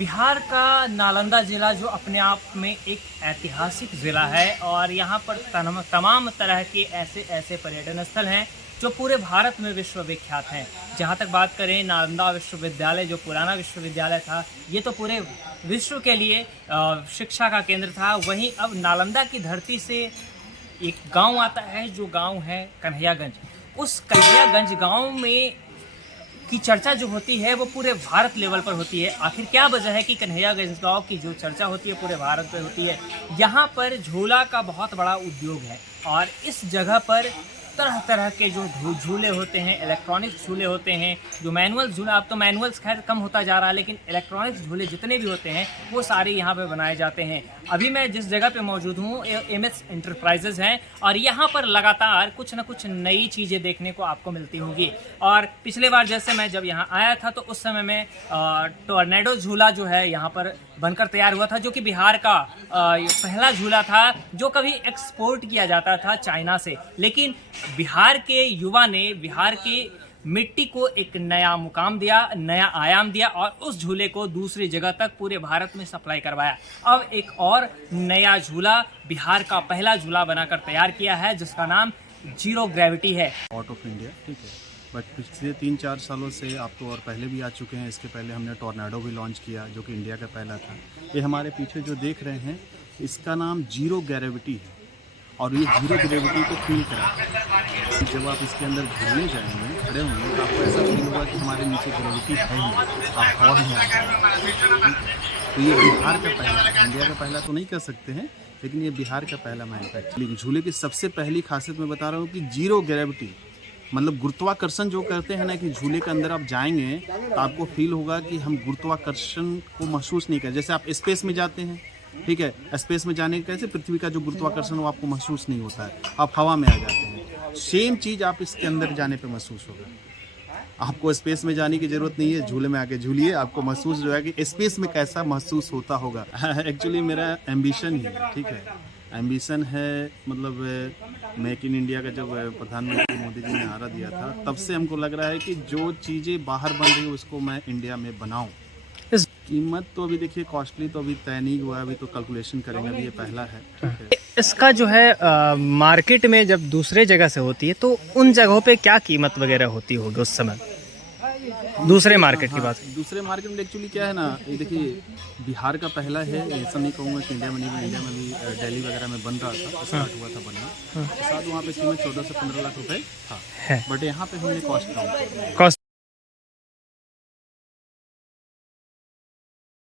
बिहार का नालंदा ज़िला जो अपने आप में एक ऐतिहासिक ज़िला है और यहाँ पर तमाम तरह के ऐसे ऐसे पर्यटन स्थल हैं जो पूरे भारत में विश्वविख्यात हैं। जहाँ तक बात करें नालंदा विश्वविद्यालय, जो पुराना विश्वविद्यालय था, ये तो पूरे विश्व के लिए शिक्षा का केंद्र था। वहीं अब नालंदा की धरती से एक गांव आता है जो गांव है कन्हैयागंज। उस कन्हैयागंज गांव में की चर्चा जो होती है वो पूरे भारत लेवल पर होती है। आखिर क्या वजह है कि कन्हैयागंज गांव की जो चर्चा होती है पूरे भारत में होती है? यहाँ पर झूला का बहुत बड़ा उद्योग है और इस जगह पर तरह तरह के जो झूले होते हैं, इलेक्ट्रॉनिक्स झूले होते हैं, जो मैनुअल झूला, अब तो मैनुअल्स खैर कम होता जा रहा है, लेकिन इलेक्ट्रॉनिक्स झूले जितने भी होते हैं वो सारे यहाँ पे बनाए जाते हैं। अभी मैं जिस जगह पे मौजूद हूँ MS एंटरप्राइजेज हैं और यहाँ पर लगातार कुछ ना कुछ नई चीज़ें देखने को आपको मिलती होंगी। और पिछले बार जैसे मैं जब यहाँ आया था तो उस समय में टॉर्नेडो झूला जो है यहाँ पर बनकर तैयार हुआ था, जो कि बिहार का पहला झूला था जो कभी एक्सपोर्ट किया जाता था चाइना से। लेकिन बिहार के युवा ने बिहार की मिट्टी को एक नया मुकाम दिया, नया आयाम दिया और उस झूले को दूसरी जगह तक पूरे भारत में सप्लाई करवाया। अब एक और नया झूला बिहार का पहला झूला बनाकर तैयार किया है जिसका नाम जीरो ग्रेविटी है। आउट ऑफ इंडिया, ठीक है, बट पिछले 3-4 सालों से आप तो और पहले भी आ चुके हैं। इसके पहले हमने टॉर्नेडो भी लॉन्च किया जो कि इंडिया का पहला था। ये हमारे पीछे जो देख रहे हैं इसका नाम जीरो ग्रेविटी है और ये जीरो ग्रेविटी को फील कराता है। जब आप इसके अंदर घूमने जाएंगे, खड़े होंगे, तो आपको ऐसा फील होगा कि हमारे नीचे ग्रेविटी है ही नहीं, आप हवा में आ जाएंगे। तो ये बिहार का पहला, इंडिया का पहला तो नहीं कह सकते हैं, लेकिन ये बिहार का पहला मैन्युफैक्चरिंग झूले की सबसे पहली खासियत मैं बता रहा हूँ कि जीरो ग्रेविटी, मतलब गुरुत्वाकर्षण जो करते हैं ना, कि झूले के अंदर आप जाएंगे तो आपको फील होगा कि हम गुरुत्वाकर्षण को महसूस नहीं करें। जैसे आप स्पेस में जाते हैं, ठीक है, स्पेस में जाने के कैसे पृथ्वी का जो गुरुत्वाकर्षण वो आपको महसूस नहीं होता है, आप हवा में आ जाते हैं। सेम चीज़ आप इसके अंदर जाने पे महसूस होगा। आपको स्पेस में जाने की ज़रूरत नहीं है, झूले में आके झूलिए, आपको महसूस जो है कि स्पेस में कैसा महसूस होता होगा। एक्चुअली मेरा एम्बिशन ही है, ठीक है, एम्बिशन है, मतलब मेक इन इंडिया का जब प्रधानमंत्री मोदी जी ने नारा दिया था तब से हमको लग रहा है कि जो चीज़ें बाहर बन रही है उसको मैं इंडिया में बनाऊं। कीमत तो अभी देखिए कॉस्टली तो अभी तय नहीं हुआ है, अभी तो कैलकुलेशन करेंगे, अभी ये पहला है, ठीक है। इसका जो है मार्केट में जब दूसरे जगह से होती है तो उन जगहों पे क्या कीमत वगैरह होती होगी उस समय, दूसरे मार्केट की बात? दूसरे मार्केट में एक्चुअली क्या है ना, ये देखिए बिहार का पहला है, ऐसा नहीं कहूँगा कि इंडिया में नहीं, इंडिया में भी दिल्ली वगैरह में बन रहा था, स्टार्ट हुआ था बनना। साथ वहाँ पे कीमत 14 से 15 लाख रुपए था, बट यहाँ पे हमने कॉस्ट